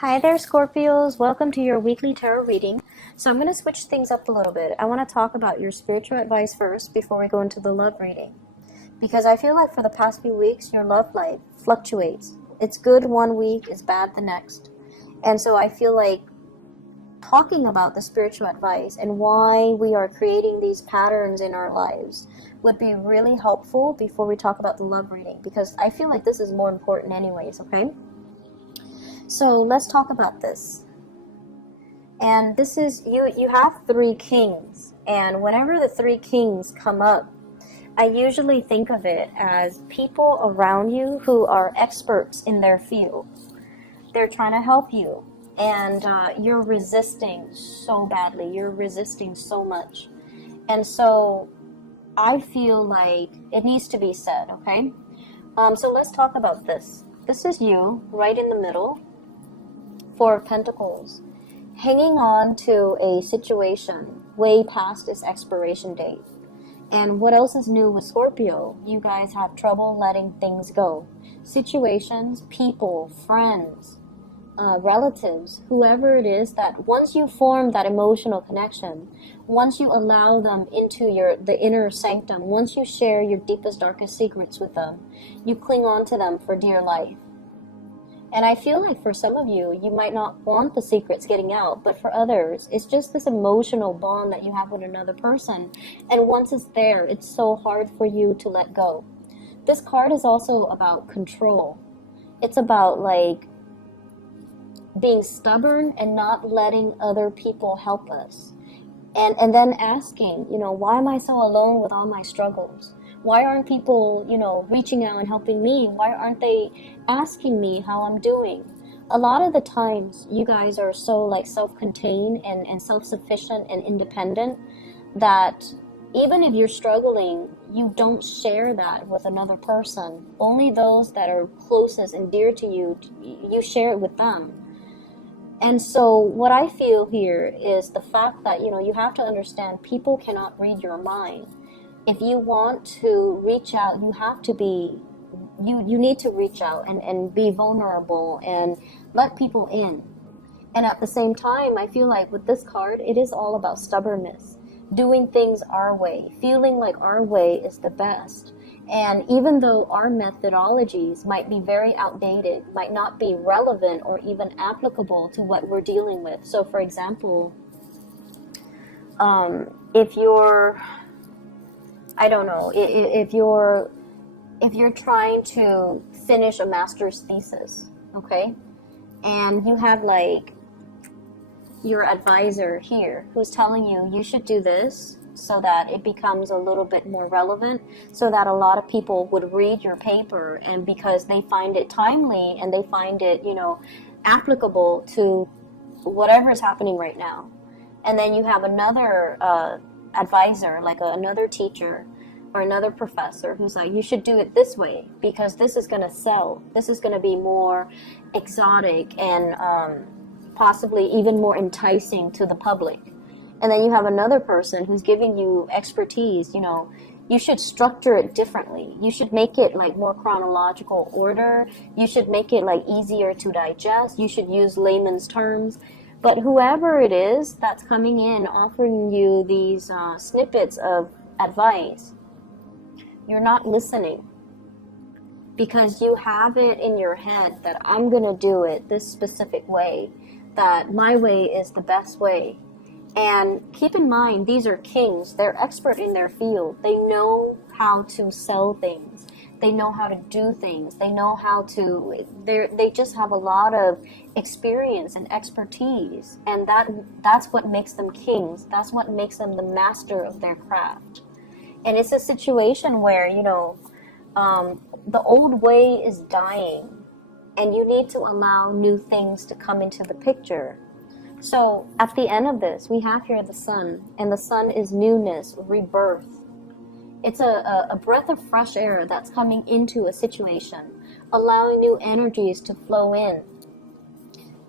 Hi there, Scorpios. Welcome to your weekly tarot reading. So I'm going to switch things up a little bit. I want to talk about your spiritual advice first before we go into the love reading. Because I feel like for the past few weeks, your love life fluctuates. It's good one week, it's bad the next. And so I feel like talking about the spiritual advice and why we are creating these patterns in our lives would be really helpful before we talk about the love reading. Because I feel like this is more important anyways, okay? So let's talk about this. And this is, you have three kings. And whenever the three kings come up, I usually think of it as people around you who are experts in their field. They're trying to help you. And you're resisting so badly. You're resisting so much. And so I feel like it needs to be said, okay? So let's talk about this. This is you right in the middle. Four of Pentacles, hanging on to a situation way past its expiration date. And what else is new with Scorpio? You guys have trouble letting things go. Situations, people, friends, relatives, whoever it is, that once you form that emotional connection, once you allow them into the inner sanctum, once you share your deepest, darkest secrets with them, you cling on to them for dear life. And I feel like for some of you, you might not want the secrets getting out, but for others, it's just this emotional bond that you have with another person. And once it's there, it's so hard for you to let go. This card is also about control. It's about like being stubborn and not letting other people help us. And then asking, why am I so alone with all my struggles? Why aren't people, reaching out and helping me? Why aren't they asking me how I'm doing? A lot of the times, you guys are so like self-contained and self-sufficient and independent that even if you're struggling, you don't share that with another person. Only those that are closest and dear to you, you share it with them. And so what I feel here is the fact that, you have to understand people cannot read your mind. If you want to reach out, you have to be, you need to reach out and be vulnerable and let people in. And at the same time, I feel like with this card, it is all about stubbornness, doing things our way, feeling like our way is the best. And even though our methodologies might be very outdated, might not be relevant or even applicable to what we're dealing with. So for example, if you're, I don't know, if you're trying to finish a master's thesis, okay, and you have like your advisor here who's telling you should do this so that it becomes a little bit more relevant, so that a lot of people would read your paper, and because they find it timely and they find it, applicable to whatever is happening right now. And then you have another advisor, like another teacher or another professor who's like, you should do it this way because this is going to sell. This is going to be more exotic and possibly even more enticing to the public. And then you have another person who's giving you expertise, you should structure it differently. You should make it like more chronological order. You should make it like easier to digest. You should use layman's terms. But whoever it is that's coming in offering you these snippets of advice, you're not listening, because you have it in your head that I'm going to do it this specific way, that my way is the best way. And keep in mind, these are kings. They're expert in their field. They know how to sell things. They know how to do things. They know how to, they just have a lot of experience and expertise. And that's what makes them kings. That's what makes them the master of their craft. And it's a situation where, the old way is dying, and you need to allow new things to come into the picture. So at the end of this, we have here the sun, and the sun is newness, rebirth. It's a breath of fresh air that's coming into a situation, allowing new energies to flow in.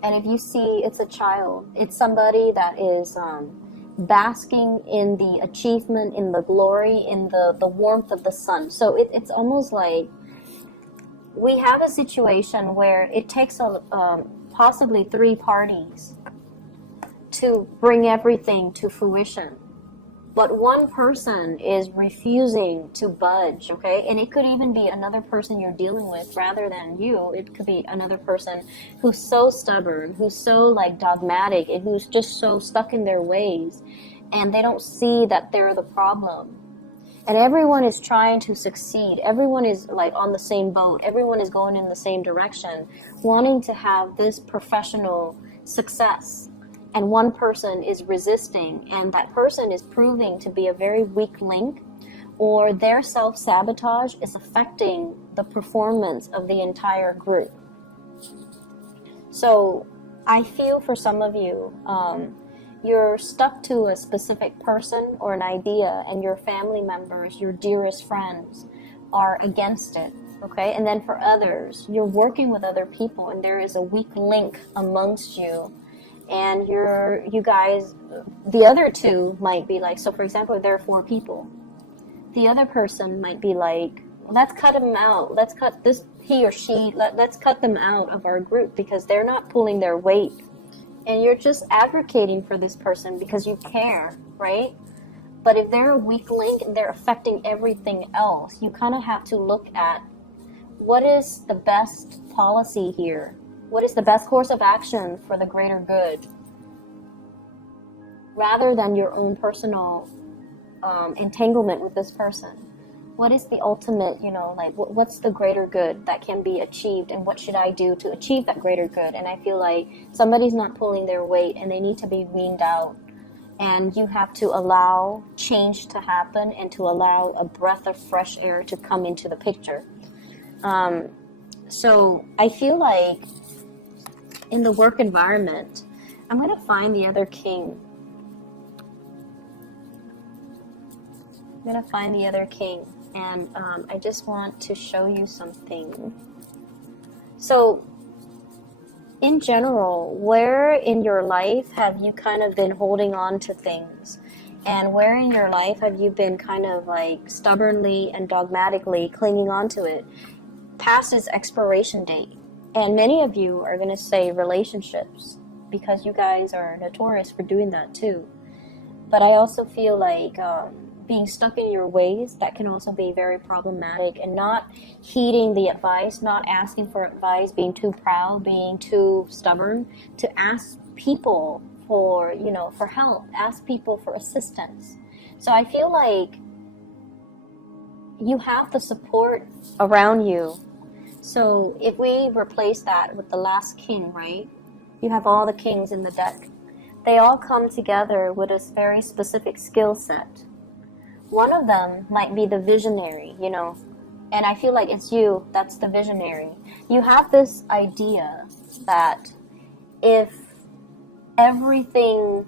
And if you see, it's a child, it's somebody that is basking in the achievement, in the glory, in the warmth of the sun. So it's almost like we have a situation where it takes possibly 3 parties to bring everything to fruition. But one person is refusing to budge, okay? And it could even be another person you're dealing with rather than you. It could be another person who's so stubborn, who's so like dogmatic, and who's just so stuck in their ways. And they don't see that they're the problem. And everyone is trying to succeed. Everyone is like on the same boat. Everyone is going in the same direction, wanting to have this professional success. And one person is resisting, and that person is proving to be a very weak link, or their self-sabotage is affecting the performance of the entire group. So I feel for some of you, you're stuck to a specific person or an idea, and your family members, your dearest friends, are against it. Okay, and then for others, you're working with other people, and there is a weak link amongst you. And you guys, the other two might be like, so for example, there are 4 people. The other person might be like, let's cut him out. Let's cut this, he or she, let's cut them out of our group because they're not pulling their weight. And you're just advocating for this person because you care, right? But if they're a weak link and they're affecting everything else, you kind of have to look at what is the best policy here? What is the best course of action for the greater good? Rather than your own personal entanglement with this person. What is the ultimate, like what's the greater good that can be achieved, and what should I do to achieve that greater good? And I feel like somebody's not pulling their weight and they need to be weaned out. And you have to allow change to happen and to allow a breath of fresh air to come into the picture. So I feel like in the work environment, I'm going to find the other king. And I just want to show you something. So in general, where in your life have you kind of been holding on to things? And where in your life have you been kind of like stubbornly and dogmatically clinging on to it past its expiration date? And many of you are going to say relationships, because you guys are notorious for doing that too. But I also feel like being stuck in your ways, that can also be very problematic, and not heeding the advice, not asking for advice, being too proud, being too stubborn to ask people for, for help, ask people for assistance. So I feel like you have the support around you. So if we replace that with the last king, right? You have all the kings in the deck. They all come together with a very specific skill set. One of them might be the visionary, and I feel like it's you that's the visionary. You have this idea that if everything,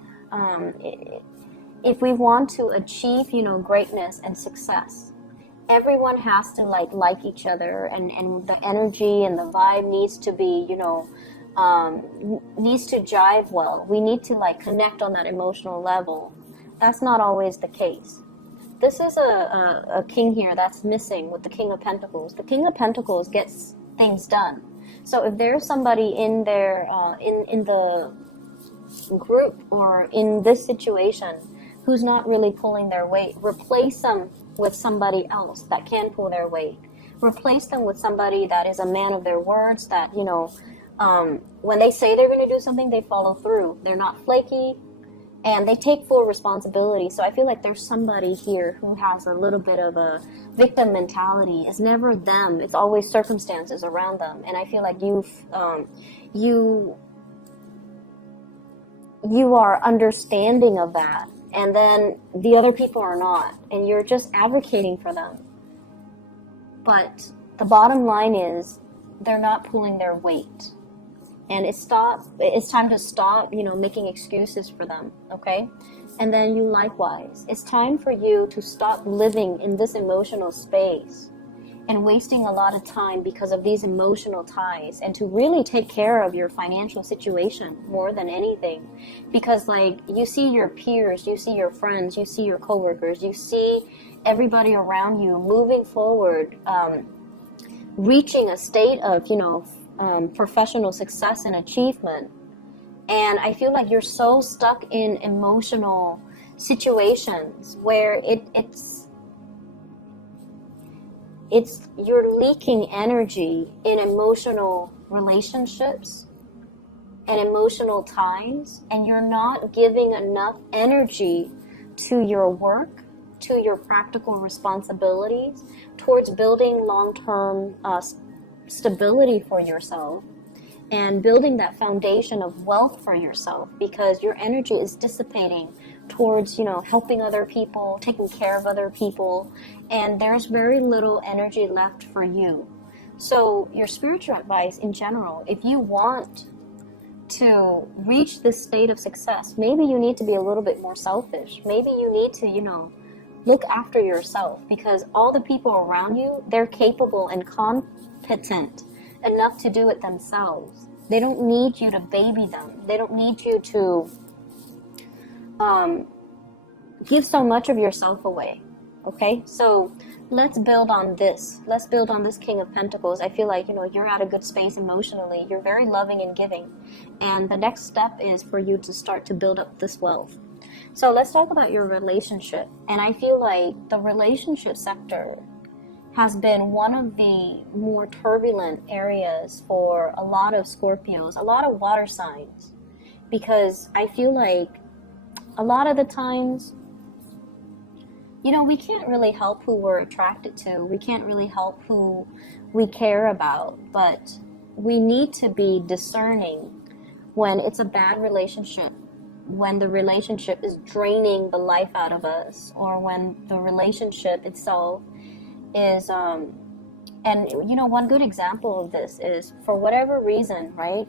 if we want to achieve, greatness and success, everyone has to like each other, and the energy and the vibe needs to be, needs to jive well. We need to connect on that emotional level. That's not always the case. This is a king here that's missing with the King of Pentacles. The King of Pentacles gets things done. So if there's somebody in there, in the group or in this situation who's not really pulling their weight, replace them with somebody else that can pull their weight. Replace them with somebody that is a man of their words, that, when they say they're going to do something, they follow through. They're not flaky, and they take full responsibility. So I feel like there's somebody here who has a little bit of a victim mentality. It's never them. It's always circumstances around them. And I feel like you are understanding of that. And then the other people are not. And you're just advocating for them. But the bottom line is they're not pulling their weight. And it's time to stop, making excuses for them, okay? And then you likewise. It's time for you to stop living in this emotional space and wasting a lot of time because of these emotional ties, and to really take care of your financial situation more than anything. Because you see your peers, you see your friends, you see your coworkers, you see everybody around you moving forward, reaching a state of, professional success and achievement. And I feel like you're so stuck in emotional situations where it's you're leaking energy in emotional relationships and emotional times, and you're not giving enough energy to your work, to your practical responsibilities, towards building long-term stability for yourself and building that foundation of wealth for yourself, because your energy is dissipating towards, helping other people, taking care of other people, and there's very little energy left for you. So your spiritual advice in general, if you want to reach this state of success, maybe you need to be a little bit more selfish. Maybe you need to, look after yourself, because all the people around you, they're capable and competent enough to do it themselves. They don't need you to baby them. They don't need you to give so much of yourself away. Okay, so let's build on this. Let's build on this King of Pentacles. I feel like, you're at a good space emotionally. You're very loving and giving. And the next step is for you to start to build up this wealth. So let's talk about your relationship. And I feel like the relationship sector has been one of the more turbulent areas for a lot of Scorpios, a lot of water signs. Because I feel like a lot of the times, we can't really help who we're attracted to. We can't really help who we care about. But we need to be discerning when it's a bad relationship, when the relationship is draining the life out of us, or when the relationship itself is, one good example of this is, for whatever reason, right?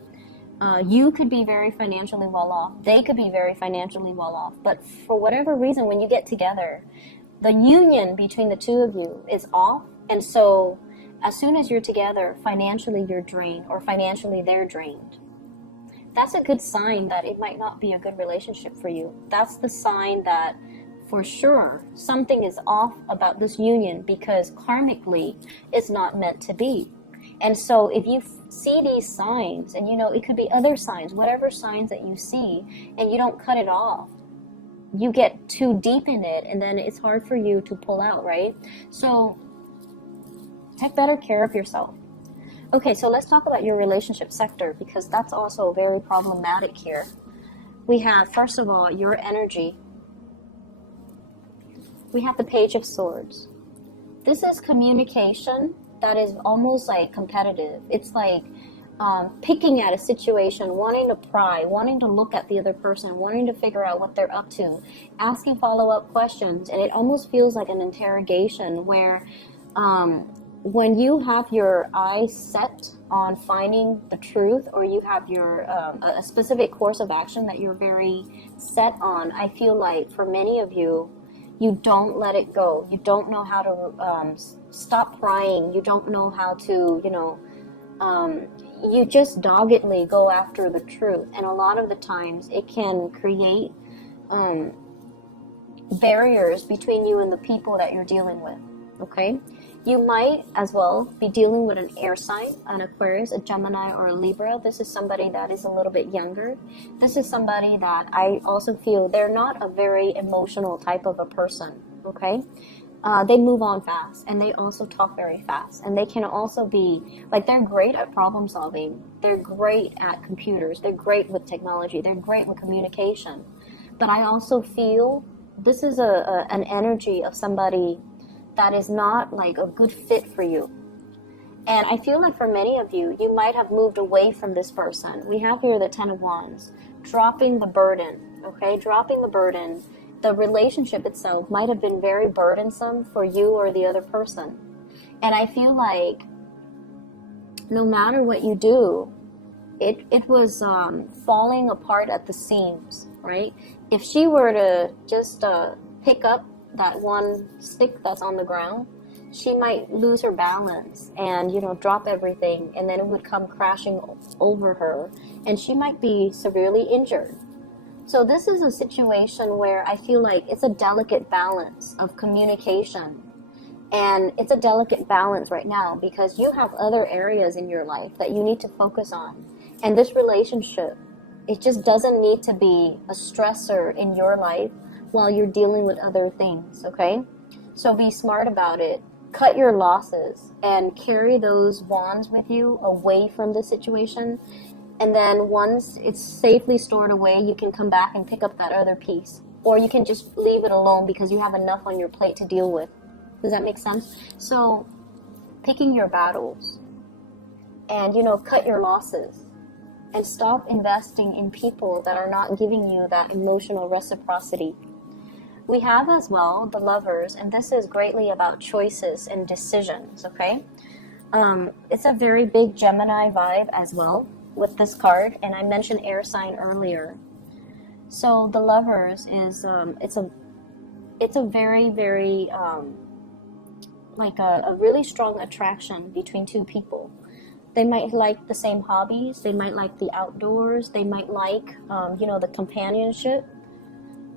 You could be very financially well off. They could be very financially well off. But for whatever reason, when you get together, the union between the two of you is off. And so as soon as you're together, financially you're drained, or financially they're drained. That's a good sign that it might not be a good relationship for you. That's the sign that for sure something is off about this union, because karmically it's not meant to be. And so if you see these signs, and it could be other signs, whatever signs that you see, and you don't cut it off, you get too deep in it, and then it's hard for you to pull out, right? So take better care of yourself. Okay, so let's talk about your relationship sector, because that's also very problematic here. We have, first of all, your energy. We have the Page of Swords. This is communication that is almost like competitive. It's like picking at a situation, wanting to pry, wanting to look at the other person, wanting to figure out what they're up to, asking follow-up questions, and it almost feels like an interrogation where when you have your eyes set on finding the truth, or you have your a specific course of action that you're very set on, I feel like for many of you, you don't let it go. You don't know how to stop prying. You don't know how to, you just doggedly go after the truth. And a lot of the times it can create barriers between you and the people that you're dealing with, okay? You might as well be dealing with an air sign, an Aquarius, a Gemini, or a Libra. This is somebody that is a little bit younger. This is somebody that I also feel they're not a very emotional type of a person, okay? They move on fast, and they also talk very fast. And they can also be, like, they're great at problem solving. They're great at computers. They're great with technology. They're great with communication. But I also feel this is an energy of somebody that is not like a good fit for you. And I feel like for many of you, you might have moved away from this person. We have here the Ten of Wands, dropping the burden, okay? Dropping the burden. The relationship itself might have been very burdensome for you or the other person. And I feel like no matter what you do, it was falling apart at the seams, right? If she were to just pick up that one stick that's on the ground, she might lose her balance and, drop everything, and then it would come crashing over her, and she might be severely injured. So this is a situation where I feel like it's a delicate balance of communication And it's a delicate balance right now because you have other areas in your life that you need to focus on. And this relationship, it just doesn't need to be a stressor in your life while you're dealing with other things, okay? So be smart about it. Cut your losses and carry those wands with you away from the situation. And then once it's safely stored away, you can come back and pick up that other piece. Or you can just leave it alone because you have enough on your plate to deal with. Does that make sense? So picking your battles and, cut your losses and stop investing in people that are not giving you that emotional reciprocity. We have as well the Lovers, and this is greatly about choices and decisions, okay? It's a very big Gemini vibe as well with this card, and I mentioned air sign earlier. So the Lovers is, it's a very, very, like a really strong attraction between two people. They might like the same hobbies, they might like the outdoors, they might like, the companionship.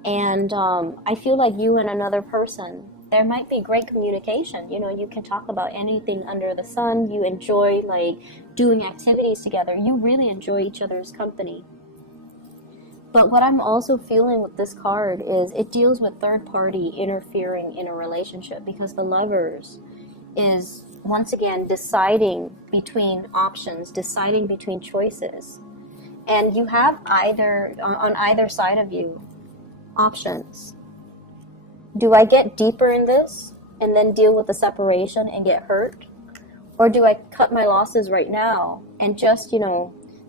And I feel like you and another person, there might be great communication. You can talk about anything under the sun. You enjoy like doing activities together. You really enjoy each other's company. But what I'm also feeling with this card is it deals with third party interfering in a relationship, because the Lovers is once again deciding between options, deciding between choices. And you have on either side of you options. Do I get deeper in this and then deal with the separation and get hurt? Or do I cut my losses right now and just,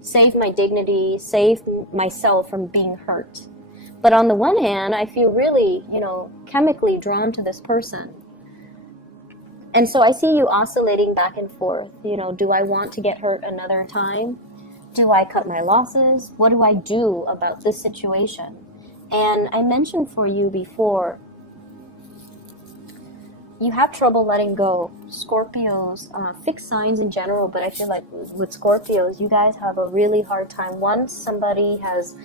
save my dignity, save myself from being hurt? But on the one hand, I feel really, chemically drawn to this person. And so I see you oscillating back and forth. Do I want to get hurt another time? Do I cut my losses? What do I do about this situation? And I mentioned for you before, you have trouble letting go. Scorpios, fixed signs in general, but I feel like with Scorpios, you guys have a really hard time. Once somebody has,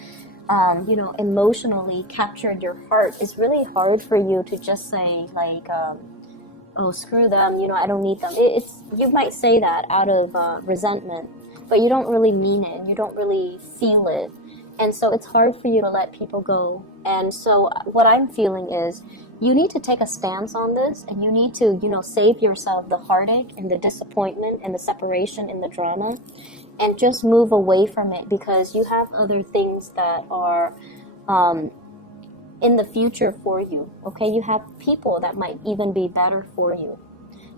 emotionally captured your heart, it's really hard for you to just say, like, oh, screw them, I don't need them. You might say that out of resentment, but you don't really mean it. You don't really feel it. And so it's hard for you to let people go. And so what I'm feeling is you need to take a stance on this, and you need to, save yourself the heartache and the disappointment and the separation and the drama, and just move away from it, because you have other things that are in the future for you, okay? You have people that might even be better for you.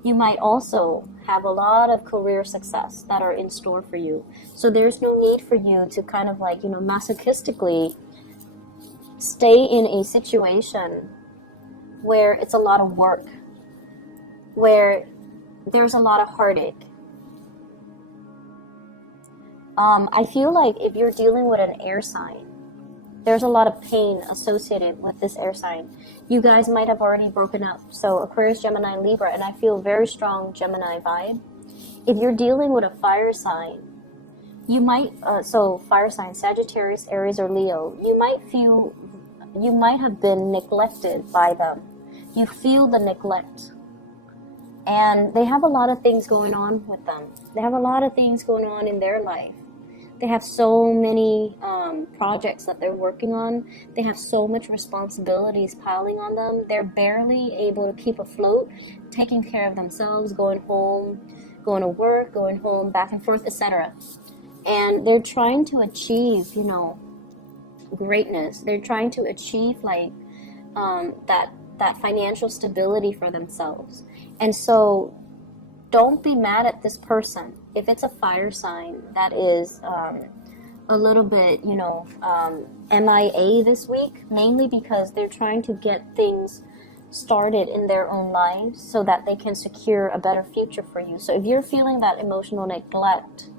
You might also have a lot of career success that are in store for you. So there's no need for you to kind of like, masochistically stay in a situation where it's a lot of work, where there's a lot of heartache. I feel like if you're dealing with an air sign, there's a lot of pain associated with this air sign. You guys might have already broken up. So Aquarius, Gemini, Libra, and I feel very strong Gemini vibe. If you're dealing with a fire sign, you might, so fire sign, Sagittarius, Aries, or Leo, you might have been neglected by them. You feel the neglect. And they have a lot of things going on with them. They have a lot of things going on in their life. They have so many projects that they're working on. They have so much responsibilities piling on them. They're barely able to keep afloat, taking care of themselves, going home, going to work, going home, back and forth, etc. And they're trying to achieve, greatness. They're trying to achieve like that financial stability for themselves. And so don't be mad at this person. If it's a fire sign that is a little bit, MIA this week, mainly because they're trying to get things started in their own lives so that they can secure a better future for you. So if you're feeling that emotional neglect,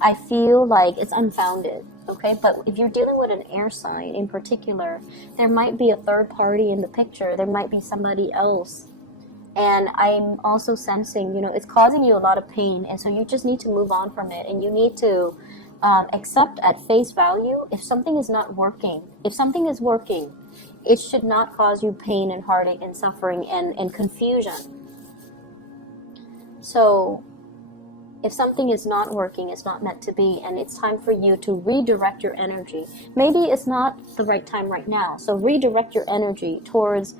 I feel like it's unfounded, okay? But if you're dealing with an air sign in particular, there might be a third party in the picture. There might be somebody else. And I'm also sensing, it's causing you a lot of pain. And so you just need to move on from it. And you need to accept at face value if something is not working. If something is working, it should not cause you pain and heartache and suffering and confusion. So if something is not working, it's not meant to be, and it's time for you to redirect your energy. Maybe it's not the right time right now. So redirect your energy towards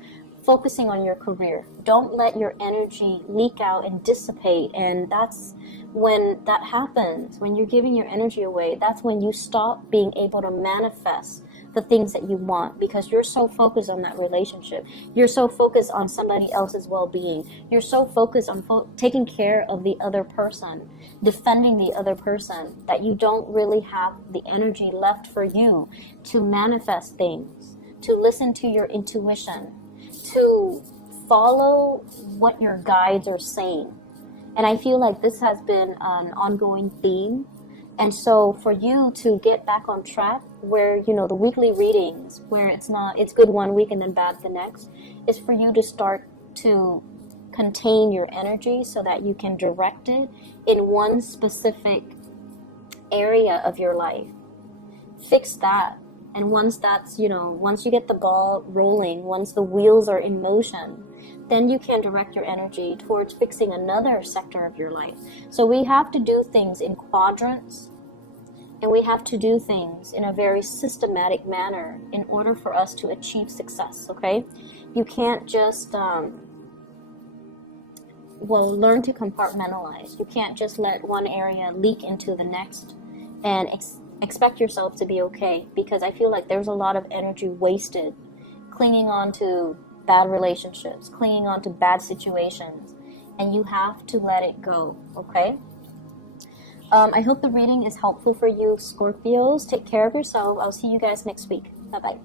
focusing on your career. Don't let your energy leak out and dissipate. And that's when that happens, when you're giving your energy away, that's when you stop being able to manifest the things that you want, because you're so focused on that relationship. You're so focused on somebody else's well-being. You're so focused on taking care of the other person, defending the other person, that you don't really have the energy left for you to manifest things, to listen to your intuition, to follow what your guides are saying. And I feel like this has been an ongoing theme. And so for you to get back on track, where, you know, the weekly readings, where it's good one week and then bad the next, is for you to start to contain your energy so that you can direct it in one specific area of your life. Fix that. And once that's, you know, once you get the ball rolling, once the wheels are in motion, then you can direct your energy towards fixing another sector of your life. So we have to do things in quadrants, and we have to do things in a very systematic manner in order for us to achieve success, okay? You can't just, learn to compartmentalize. You can't just let one area leak into the next and expect yourself to be okay, because I feel like there's a lot of energy wasted clinging on to bad relationships, clinging on to bad situations, and you have to let it go, okay? I hope the reading is helpful for you, Scorpios. Take care of yourself. I'll see you guys next week. Bye-bye.